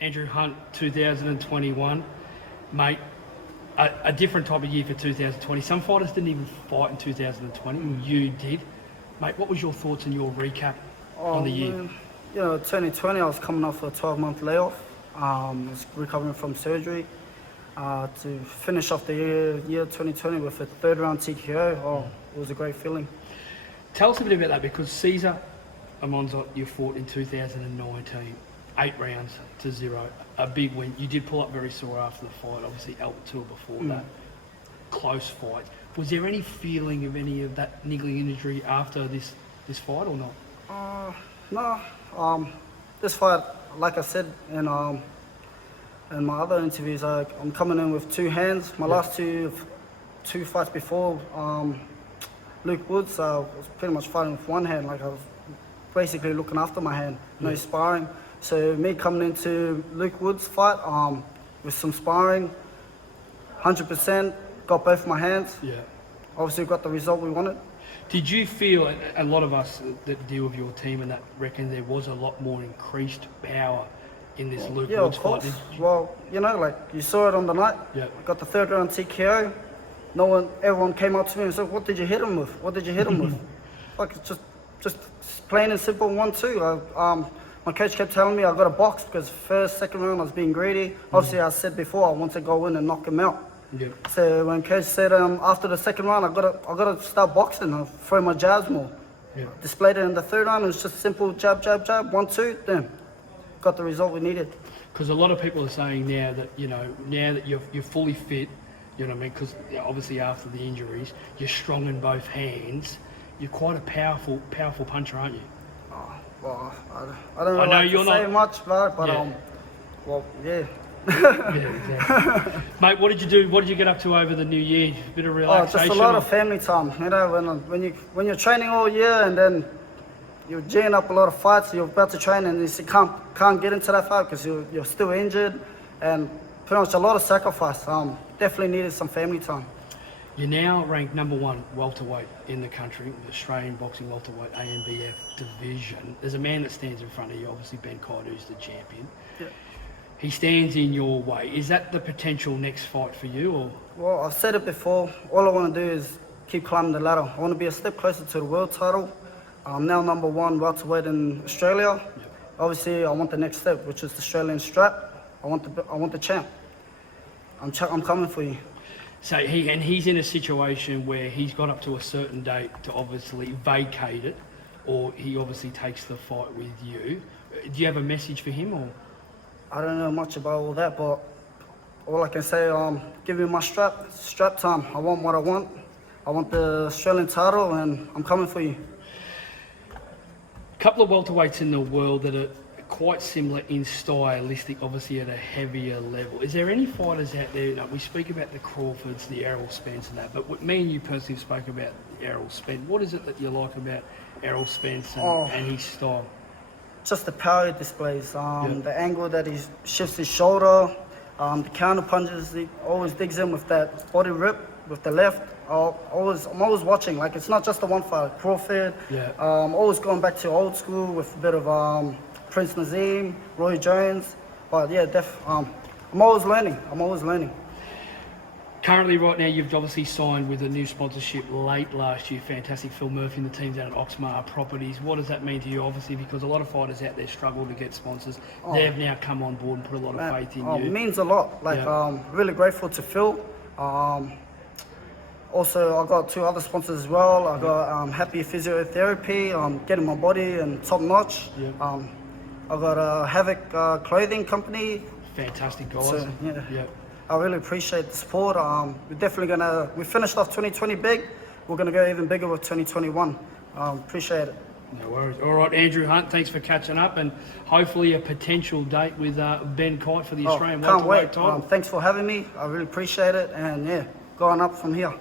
Andrew Hunt, 2021, mate. A different type of year for 2020. Some fighters didn't even fight in 2020. You did, mate. What was your thoughts and your recap on the year? Man, 2020, I was coming off a 12-month layoff. I was recovering from surgery. To finish off the year 2020 with a third-round TKO, it was a great feeling. Tell us a bit about that, because Cesar Amonzot, you fought in 2019, 8 rounds to 0, a big win. You did pull up very sore after the fight, obviously Tour before that. Close fight. Was there any feeling of any of that niggling injury after this fight or not? No. This fight, like I said in my other interviews, I'm coming in with 2 hands. My last two fights before Luke Woods, I was pretty much fighting with 1 hand. Like, I was basically looking after my hand, no sparring. So me coming into Luke Woods' fight with some sparring, 100%, got both my hands. Yeah. Obviously got the result we wanted. Did you feel, a lot of us that deal with your team and that reckon there was a lot more increased power in this Luke Woods fight? Well, like you saw it on the night. Yeah. Got the third round TKO. Everyone came up to me and said, "What did you hit him with? What did you hit him with?" Like, it's just plain and simple 1-2. My coach kept telling me I got a box because first, second round I was being greedy. Obviously, I said before I want to go in and knock him out. Yeah. So when coach said after the second round I gotta start boxing and throw my jabs more. Yeah. Displayed it in the third round. It was just simple jab, 1-2. Then got the result we needed. Because a lot of people are saying now that now that you're fully fit, you know what I mean? Because obviously after the injuries, you're strong in both hands. You're quite a powerful puncher, aren't you? Well, I don't know you're say much about it, but yeah. Yeah, exactly. Mate, what did you do? What did you get up to over the new year? A bit of relaxation? Just a lot of family time. When you're training all year and then you're gearing up a lot of fights, you're about to train and you can't get into that fight because you're still injured, and pretty much a lot of sacrifice. Definitely needed some family time. You're now ranked #1 welterweight in the country, the Australian boxing welterweight ANBF division. There's a man that stands in front of you, obviously Ben Kite, who's the champion. Yeah. He stands in your way. Is that the potential next fight for you, or? Well, I've said it before. All I want to do is keep climbing the ladder. I want to be a step closer to the world title. I'm now #1 welterweight in Australia. Yep. Obviously, I want the next step, which is the Australian strap. I want the champ. I'm coming for you. So he's in a situation where he's got up to a certain date to obviously vacate it, or he obviously takes the fight with you. Do you have a message for him, or? I don't know much about all that, but all I can say, give me my strap time. I want what I want. I want the Australian title, and I'm coming for you. A couple of welterweights in the world that are quite similar in stylistic, obviously at a heavier level. Is there any fighters out there, we speak about the Crawfords, the Errol Spence and that, but me and you personally spoke about Errol Spence. What is it that you like about Errol Spence and his style? Just the power he displays, the angle that he shifts his shoulder, the counter punches, he always digs in with that body rip with the left. I'm always watching, like it's not just the one fight, Crawford. Yeah. Always going back to old school with a bit of Prince Nazim, Roy Jones, but yeah, I'm always learning. Currently, right now, you've obviously signed with a new sponsorship late last year. Fantastic. Phil Murphy and the team's out at Oxmar Properties. What does that mean to you? Obviously, because a lot of fighters out there struggle to get sponsors. They've now come on board and put a lot of faith in you. It means a lot. Really grateful to Phil. Also, I got 2 other sponsors as well. I got Happy Physiotherapy, getting my body in top notch. Yeah. I got a Havoc clothing company. Fantastic guys. So, yeah. I really appreciate the support. We finished off 2020 big. We're gonna go even bigger with 2021. Appreciate it. No worries. All right, Andrew Hunt, thanks for catching up, and hopefully a potential date with Ben Kite for the Australian welterweight title. Thanks for having me. I really appreciate it, and yeah, going up from here.